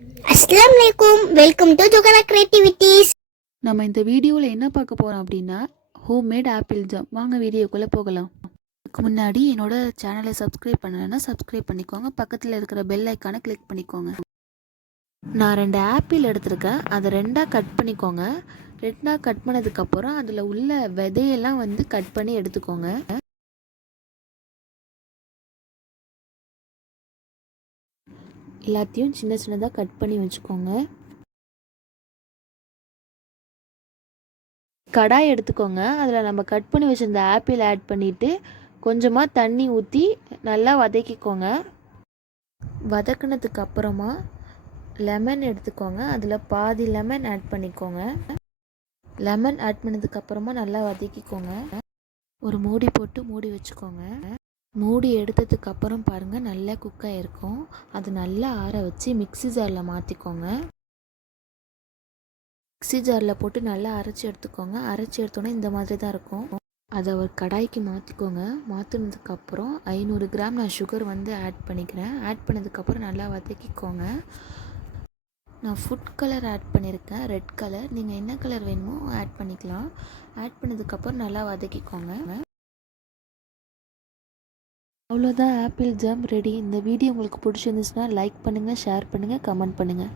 அஸ்ஸலாமு அலைக்கும். Welcome to ஜுகரா கிரியேட்டிவிட்டிஸ். நம்ம இந்த வீடியோவில் என்ன பார்க்க போகிறோம் அப்படின்னா ஹோம்மேட் ஆப்பிள் ஜாம். வாங்க வீடியோக்குள்ளே போகலாம். அதுக்கு முன்னாடி என்னோட சேனலை சப்ஸ்கிரைப் பண்ணலைன்னா சப்ஸ்கிரைப் பண்ணிக்கோங்க. பக்கத்தில் இருக்கிற பெல் ஐக்கானை கிளிக் பண்ணிக்கோங்க. நான் 2 ஆப்பிள் எடுத்திருக்கேன். அதை 2ஆக கட் பண்ணிக்கோங்க. 2ஆக கட் பண்ணதுக்கப்புறம் அதில் உள்ள விதையெல்லாம் கட் பண்ணி எடுத்துக்கோங்க. எல்லாத்தையும் சின்ன சின்னதாக கட் பண்ணி வச்சுக்கோங்க. கடாய் எடுத்துக்கோங்க. அதில் நம்ம கட் பண்ணி வச்சுருந்த ஆப்பிள் ஆட் பண்ணிவிட்டு கொஞ்சமாக தண்ணி ஊற்றி நல்லா வதக்கிக்கோங்க. வதக்கினதுக்கு அப்புறமா லெமன் எடுத்துக்கோங்க. அதில் பாதி லெமன் ஆட் பண்ணிக்கோங்க. லெமன் ஆட் பண்ணதுக்கப்புறமா நல்லா வதக்கிக்கோங்க. ஒரு மூடி போட்டு மூடி வச்சுக்கோங்க. மூடி எடுத்ததுக்கப்புறம் பாருங்கள், நல்லா குக் ஆகிருக்கும். அது நல்லா ஆற வச்சு மிக்ஸி ஜாரில் மாற்றிக்கோங்க. மிக்ஸி ஜாரில் போட்டு நல்லா அரைச்சி எடுத்துக்கோங்க. அரைச்சி எடுத்தோன்னே இந்த மாதிரி தான் இருக்கும். அதை ஒரு கடாய்க்கு மாற்றிக்கோங்க. மாற்றினதுக்கப்புறம் 500 கிராம் நான் சுகர் ஆட் பண்ணிக்கிறேன். ஆட் பண்ணதுக்கப்புறம் நல்லா வதக்கிக்கோங்க. நான் ஃபுட் கலர் ஆட் பண்ணியிருக்கேன், ரெட் கலர். நீங்கள் என்ன கலர் வேணுமோ ஆட் பண்ணிக்கலாம். ஆட் பண்ணதுக்கப்புறம் நல்லா வதக்கிக்கோங்க. அவ்வளோதான், ஆப்பிள் ஜாம் ரெடி. இந்த வீடியோ உங்களுக்கு பிடிச்சிருந்துச்சுன்னா லைக் பண்ணுங்கள், ஷேர் பண்ணுங்கள், கமெண்ட் பண்ணுங்கள்.